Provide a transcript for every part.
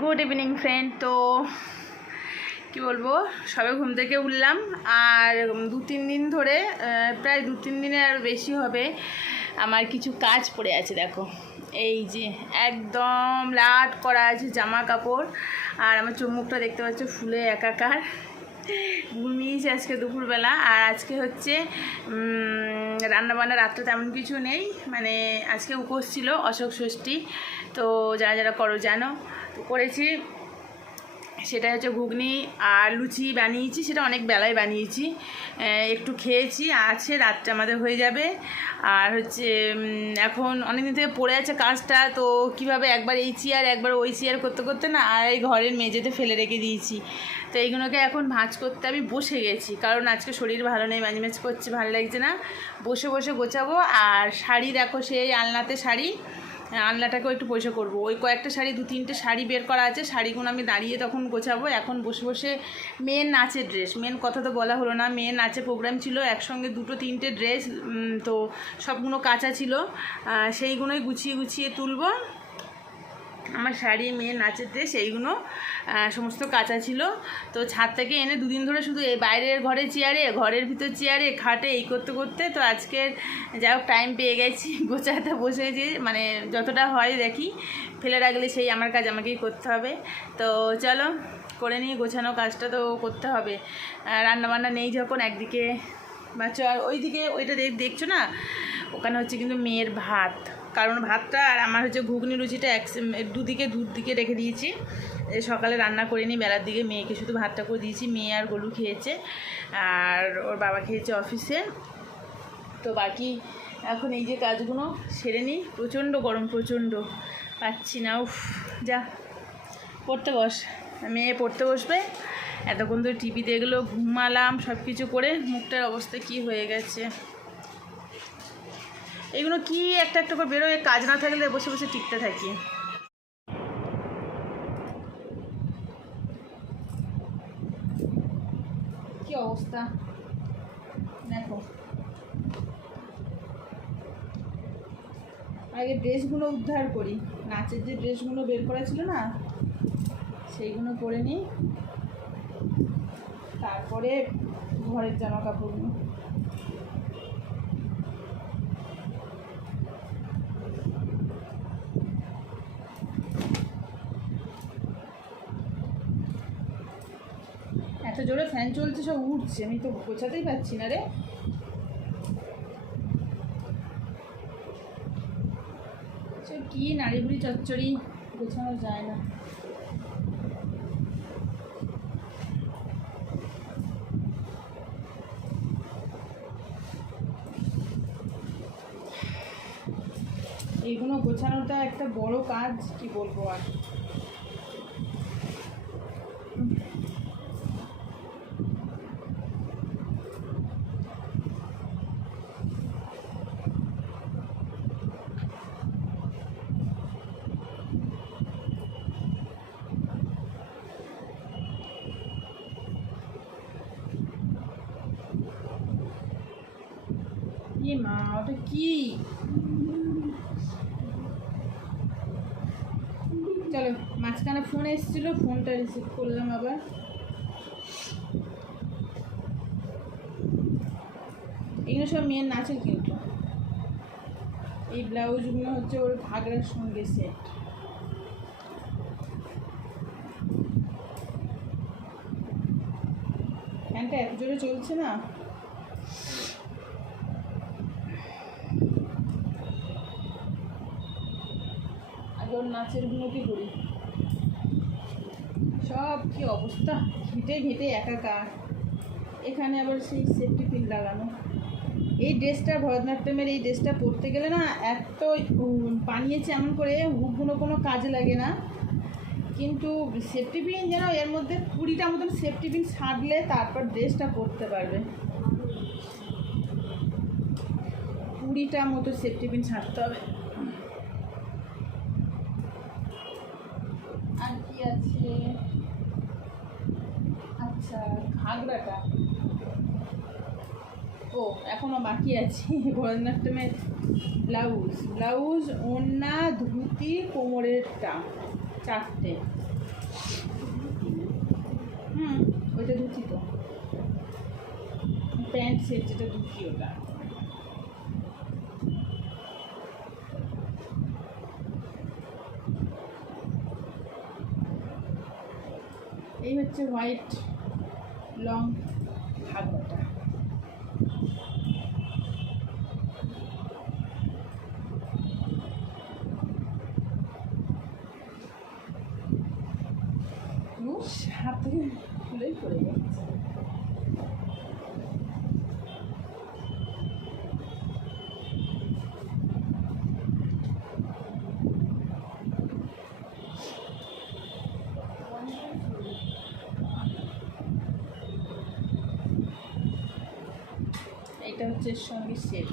Good evening friend তো কি বলব, সবে ঘুম থেকে উঠলাম আর দু তিন দিন ধরে প্রায় দু তিন দিনের আর বেশি হবে। আমার কিছু কাজ পড়ে আছে, দেখো। এই যে একদম লাট করা আছে জামা কাপড়, আর আমার চুমুকটা দেখতে পাচ্ছ ফুলে একাকার। ঘুমিয়েছি আজকে দুপুরবেলা, আর আজকে হচ্ছে রান্না বান্না রাত্রে তেমন কিছু নেই। মানে আজকে উপোস ছিল অশোক ষষ্ঠী। তো যারা যারা করো জানো করেছি। সেটা হচ্ছে ঘুগনি আর লুচি বানিয়েছি, সেটা অনেক বেলায় বানিয়েছি। একটু খেয়েছি, আছে, রাতটা আমাদের হয়ে যাবে। আর হচ্ছে এখন অনেকদিন থেকে পড়ে আছে কাজটা, তো কীভাবে একবার এই চেয়ার, একবার ওই চেয়ার করতে করতে না আর এই ঘরের মেঝেতে ফেলে রেখে দিয়েছি। তো এইগুলোকে এখন ভাঁজ করতে আমি বসে গেছি, কারণ আজকে শরীর ভালো নেই মাঝে করছে, ভালো লাগছে না। বসে বসে গোছাবো, আর শাড়ি দেখো, সেই আলনাতে শাড়ি। আলনাটাকেও একটু পয়সা করব। ওই কয়েকটা শাড়ি, দু তিনটে শাড়ি বের করা আছে। শাড়িগুলো আমি দাঁড়িয়ে তখন গোছাবো। এখন বসে বসে মেয়ের নাচের ড্রেস মেন কথা তো বলা হলো না। মেয়ের নাচে প্রোগ্রাম ছিল, একসঙ্গে দুটো তিনটে ড্রেস তো সবগুলো কাঁচা ছিল। সেইগুলোই গুছিয়ে গুছিয়ে তুলবো। আমার শাড়ি মেয়ের নাচের ড্রেস এইগুলো সমস্ত কাঁচা ছিল। তো ছাদ থেকে এনে দুদিন ধরে শুধু এই বাইরের ঘরে চেয়ারে, ঘরের ভিতর চেয়ারে, খাটে এই করতে করতে তো আজকের যাই হোক টাইম পেয়ে গেছি। গোছাতে বসেছি মানে যতটা হয় দেখি, ফেলে রাখলে সেই আমার কাজ আমাকেই করতে হবে। তো চলো, করে নিয়ে গোছানো কাজটা তো করতে হবে। রান্নাবান্না নেই যখন একদিকে। বাচ্চা ওইদিকে ওইটা দেখ, দেখছ না? ওখানে হচ্ছে কিন্তু মেয়ের ভাত। কারণ ভাতটা আর আমার হচ্ছে ঘুগনি লুচিটা এক দুদিকে দুধ দিকে রেখে দিয়েছি। সকালে রান্না করে নিই, বেলার দিকে মেয়েকে শুধু ভাতটা করে দিয়েছি, মেয়ে আর গলু খেয়েছে। আর ওর বাবা খেয়েছে অফিসে। তো বাকি এখন এই যে কাজগুলো সেরে নিই। প্রচণ্ড গরম, প্রচণ্ড। পাচ্ছি না, উফ, যা, পড়তে বস। মেয়ে পড়তে বসবে। এতক্ষণ তো টিভি দেখল, ঘুমালাম সব কিছু করে মুখটার অবস্থা কি হয়ে গেছে। এগুলো কি একটা একটা করে বেরোয়, কাজ না থাকলে বসে বসে টিকতে থাকি। কি অবস্থা? দেখো। আগে ড্রেসগুলো উদ্ধার করি। নাচের যে ড্রেসগুলো বের করা ছিল না, সেইগুলো পরে নিই। তারপরে ঘরের জামা কাপড়গুলো এত জোরে ফ্যান চলছে, সব উঠছে। আমি তো গোছাতেই পারছি না রে। সব কি নাড়ি বুড়ি চচ্চড়ি, গোছানো যায় না। এইগুলো গোছানোটা একটা বড় কাজ, কি বলব আর? এ মা ওটা কি চলো, মাঝখানে ফোন এসেছিল ফোনটা রিসিভ করলাম আবার। এগুলো সব মেয়ের নাচের কিন্তু। এই ব্লাউজগুলো হচ্ছে ওর ঘাগরার সঙ্গে সেট ফ্যানটা এত জোরে চলছে না? নাচের গুলোকে করি। সব কি অবস্থা? ঘেঁটে ঘেটে একাকার। এখানে আবার সেই সেফটি পিন লাগানো। এই ড্রেসটা ভরতনাট্যমের এই ড্রেসটা পরতে গেলে না এত বানিয়েছে এমন করে হুকগুলো কোনো কাজে লাগে না। কিন্তু সেফটি পিন যেন এর মধ্যে কুড়িটা মতন সেফটি পিন ছাড়লে তারপর ড্রেসটা পরতে পারবে। কুড়িটা মতো সেফটি পিন ছাড়তে হবে আর কি আছে আচ্ছা ঘাগরাটা ও এখনও বাকি আছে। ভরতনাট্যমের ব্লাউজ। ব্লাউজ, ওড়না, ধুতি কোমরেরটা চারটে। হুম, ওইটা ধুচ্ছি তো। প্যান্ট সেট যেটা ধুচ্ছি ওটা। এই হচ্ছে হোয়াইট, লং এর সঙ্গে সেট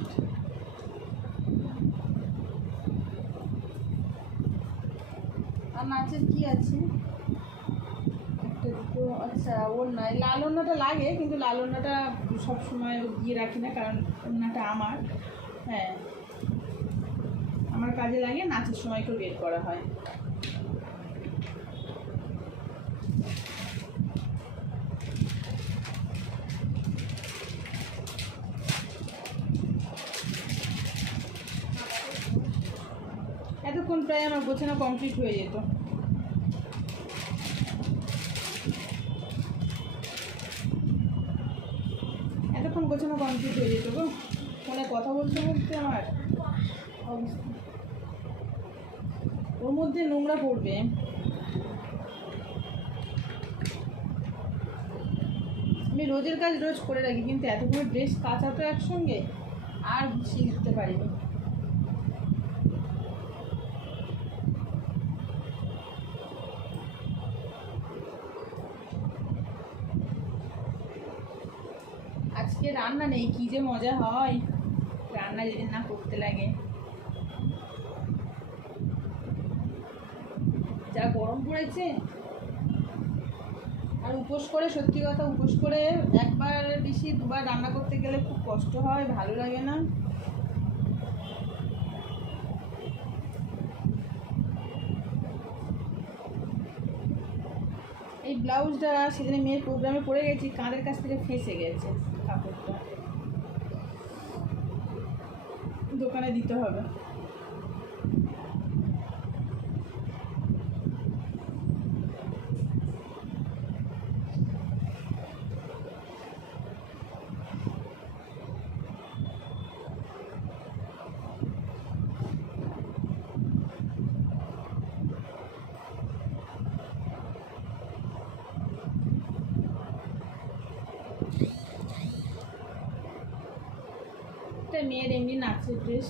আর নাচের কি আছে? আচ্ছা ওর নয়। লাল ওড়নাটা লাগে, কিন্তু লাল ওড়নাটা সবসময় দিয়ে রাখি না, কারণ ওড়নাটা আমার। হ্যাঁ। আমার কাজে লাগে, নাচের সময় একটু বের করা হয়। এতক্ষণ প্রায় আমার গোছানো কমপ্লিট হয়ে যেত। এতক্ষণ গোছানো কমপ্লিট হয়ে যেত গো। ফোনে কথা বলতে বলতে আমার ওর মধ্যে নোংরা পড়বে। আমি রোজের কাজ রোজ করে রাখি, কিন্তু এতগুলো ড্রেস কাঁচা তো একসঙ্গে আর গুছিয়ে দিতে পারিনি আজকে রান্না নেই, কি যে মজা হয়। রান্না যদি না করতে লাগে। যা গরম পড়েছে। আর উপোস করে, সত্যি কথা, উপোস করে একবার বেশি দুবার রান্না করতে গেলে খুব কষ্ট হয়, ভালো লাগে না। এই ব্লাউজটা সেদিনে মেয়ের প্রোগ্রামে পড়ে গেছি, কাঁধের কাছ থেকে ফেঁসে গেছে কাপড়টা। দোকানে দিতে হবে একটা মেয়ের এমনি নাচের ড্রেস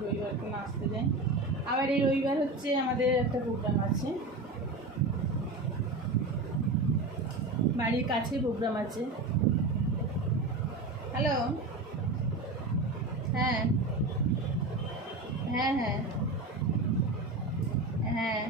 রবিবারকে নাচতে যাই। আবার এই রবিবার হচ্ছে আমাদের একটা প্রোগ্রাম আছে। বাড়ির কাছে প্রোগ্রাম আছে। হ্যালো হ্যাঁ হ্যাঁ। হ্যাঁ হ্যাঁ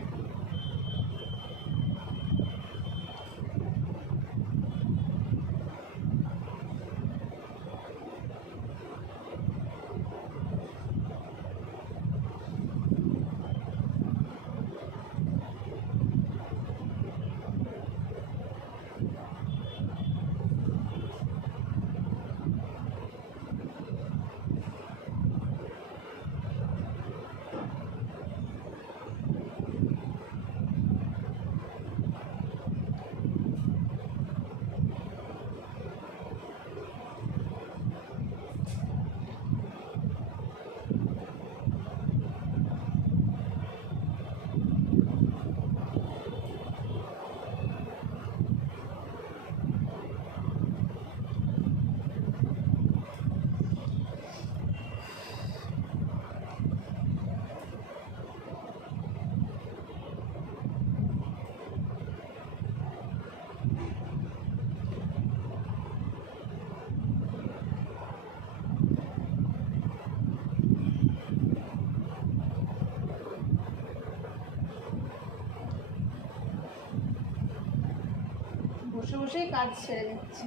বসে বসেই কাজ ছেড়ে দিচ্ছি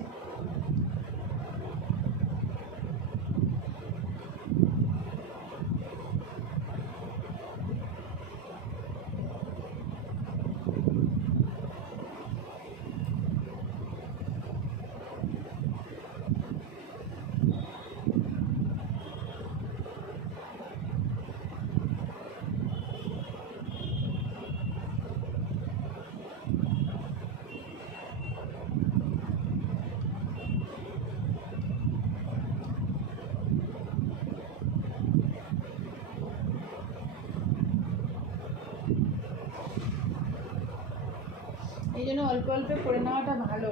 এই জন্য অল্প অল্প করে নেওয়াটা ভালো।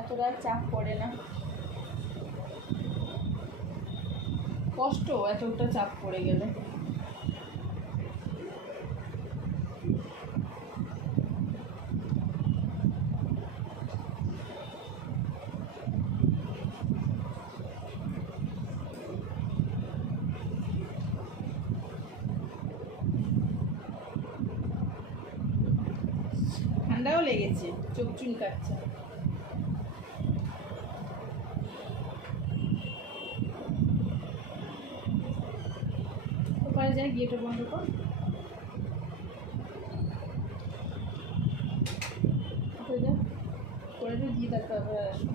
এতটা চাপ পড়ে না। কষ্ট এতটা চাপ পড়ে গেলে ঠান্ডাও লেগেছে চোখ চুল কাটছে। ওপারে যাই গিয়েটা বন্ধ কর ওপারে যা করে দিয়ে গিয়ে তারপর আবার আসব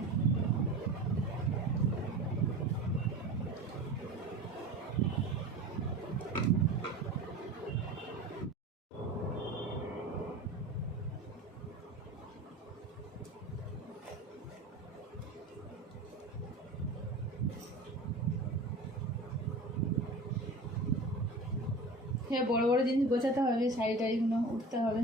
হ্যাঁ বড় বড় জিনিস গোছাতে হবে শাড়ি টাড়িগুলো উঠতে হবে।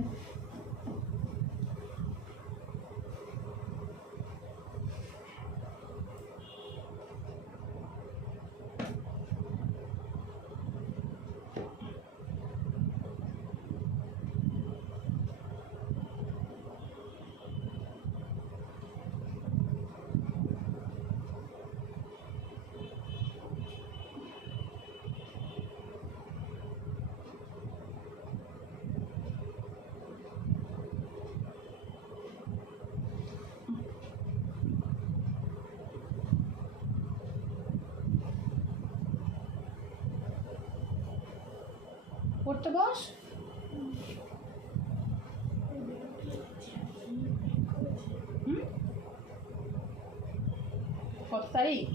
পড়তে বস হুম? কত তারিখ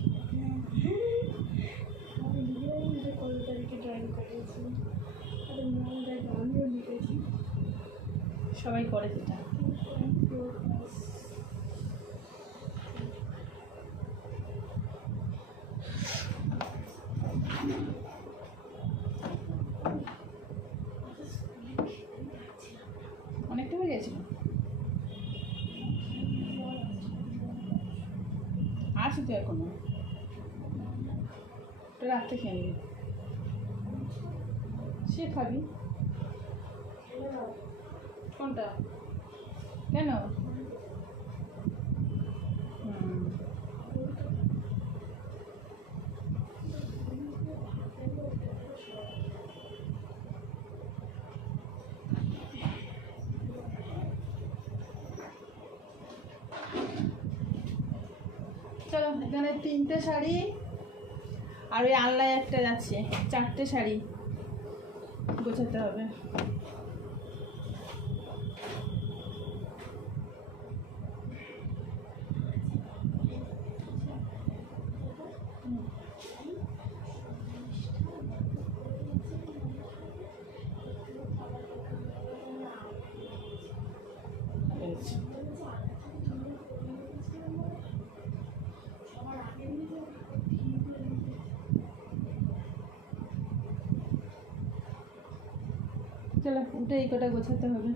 সবাই করে যেটা অনেকটা হয়ে গেছিল এখনও রাত্রে খেয়ে নিবি। সে খাবি। কোনটা? কেন হুম চলো এখানে তিনটে শাড়ি আর ওই আনলায় একটা যাচ্ছে চারটে শাড়ি গোছাতে হবে পেরেছি। চলো কটা গোছাতে হবে।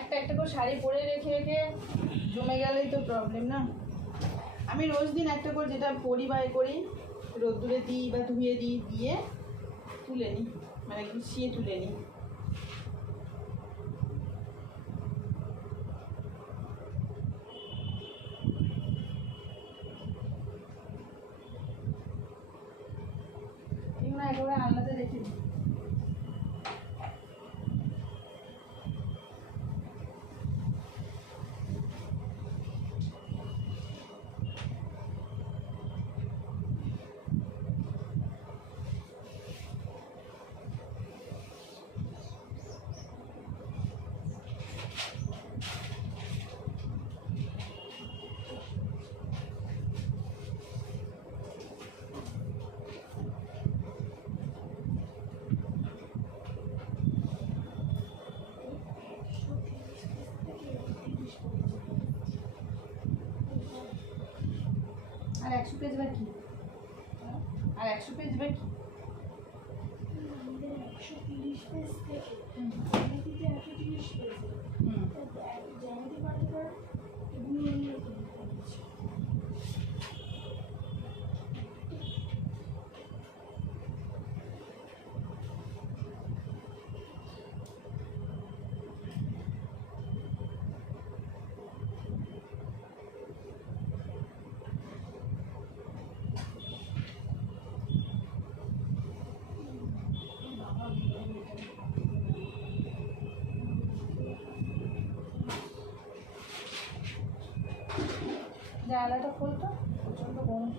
একটা একটা করে শাড়ি পরে রেখে রেখে জমে গেলেই তো প্রবলেম না? আমি রোজ দিন একটা করে যেটা পরি বা করি, রোদ্দুরে দিই বা ধুয়ে দিই, দিয়ে তুলে নিই মানে গুছিয়ে তুলে নিই এগুলো একেবারে আলাদা রেখে দিই আর একশো পেজ বা কি? আর একশো পেজ বা কি আমাদের একশো তিরিশ পেজ থেকে হুম। জ্যামিতিতে একশো তিরিশ পেজ হুম জ্যামিতি পাঠাবার এগুলো নিয়ে করেছি জানালাটা খুলতো প্রচণ্ড গরম।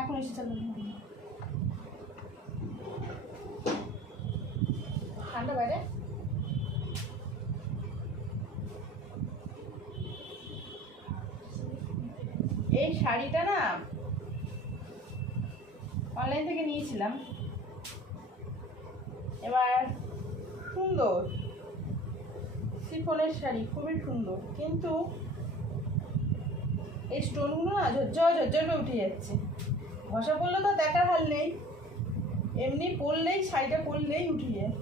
এখন এসে চলো। ঠান্ডা বাইরে? এই শাড়িটা না অনলাইন থেকে নিয়েছিলাম। এবার সুন্দর। শিফনের শাড়ি, খুবই সুন্দর। কিন্তু এই স্টোনগুলো না ঝরঝর ঝরঝর করে উঠে যাচ্ছে। ঘষা পড়লে তো দেখার হাল নেই। এমনি পড়লেই শাড়িটা পরলেই উঠে যায়।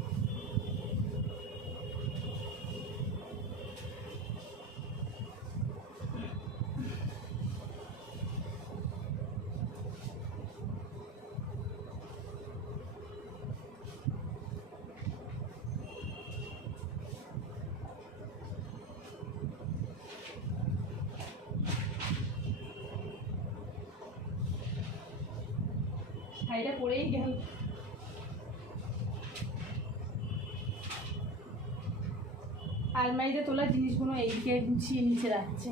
শাড়িটা পরেই গেল। আলমারিতে তোলা জিনিসগুলো এইদিকে গুছিয়ে নিচে রাখছে।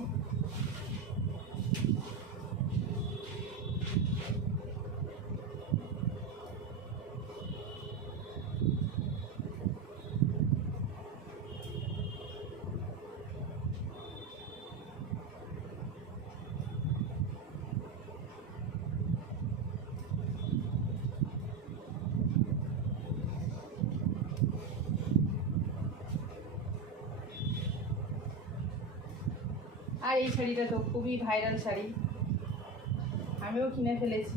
আর এই শাড়িটা তো খুবই ভাইরাল শাড়ি। আমিও কিনে ফেলেছি।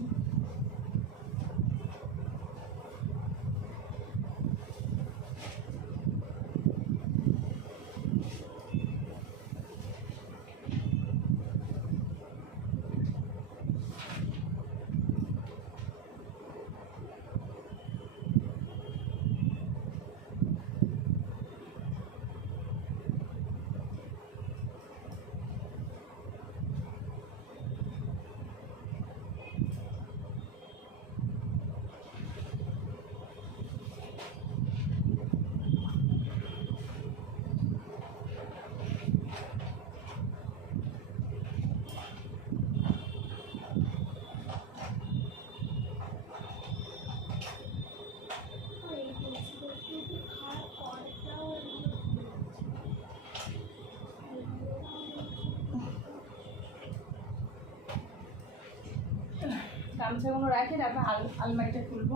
গামছাগুলো রাখি তারপর আল আলমারিটা খুলবো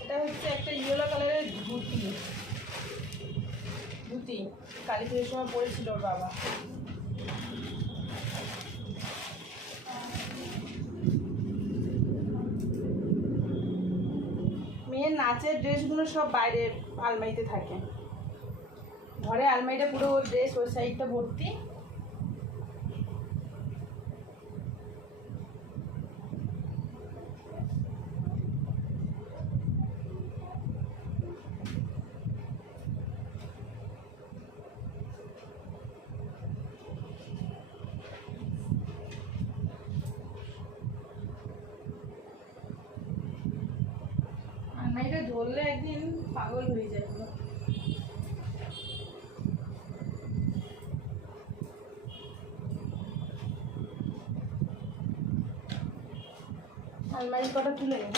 এটা হচ্ছে একটা ইয়েলো কালারের ধুতি ধুতি কালী পুজোর সময় পরেছিল ওর বাবা মেয়ের নাচের ড্রেসগুলো সব বাইরে আলমারিতে থাকে ঘরে আলমারিটা পুরো ড্রেস ওই সাইডটা ভর্তি। কয়েক কটা তুলে নেব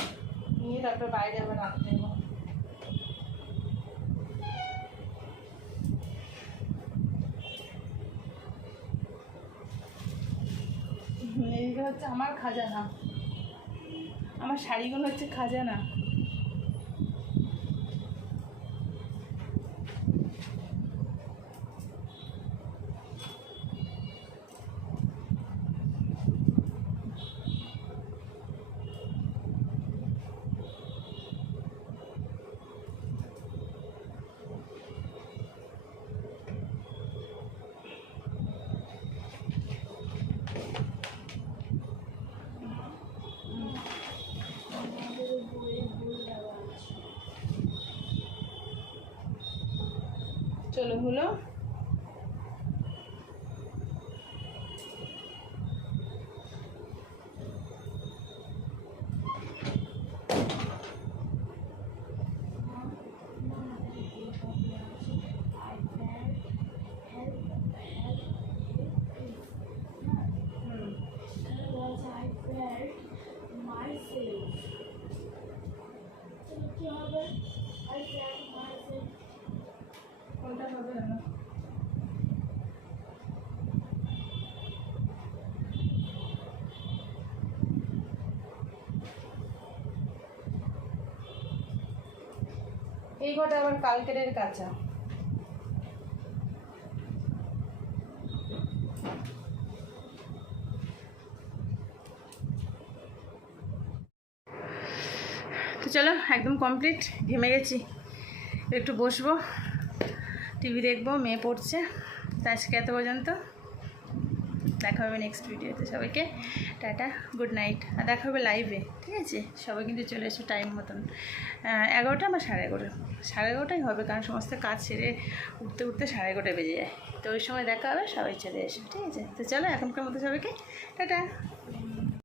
নিয়ে তারপর বাইরে আবার রাখতে দেবো এইগুলো হচ্ছে আমার খাজানা। আমার শাড়িগুলো হচ্ছে খাজানা। চলো হলো কোনটা হবে না এই কটা আবার কালকেরের কাঁচা। চলো, একদম কমপ্লিট ঘেমে গেছি। একটু বসবো টিভি দেখব, মেয়ে পড়ছে। তো আজকে এত পর্যন্ত। দেখা হবে নেক্সট ভিডিওতে সবাইকে। টাটা গুড নাইট আর দেখা হবে লাইভে ঠিক আছে? সবাই কিন্তু চলে এসো টাইম মতন। এগারোটা বা সাড়ে এগারোটা? সাড়ে এগারোটাই হবে, কারণ সমস্ত কাজ সেরে উঠতে উঠতে সাড়ে এগারোটা বেজে যায়। তো ওই সময় দেখা হবে, সবাই চলে এসো, ঠিক আছে? তো চলো, এখনকার মতো সবাইকে, টাটা।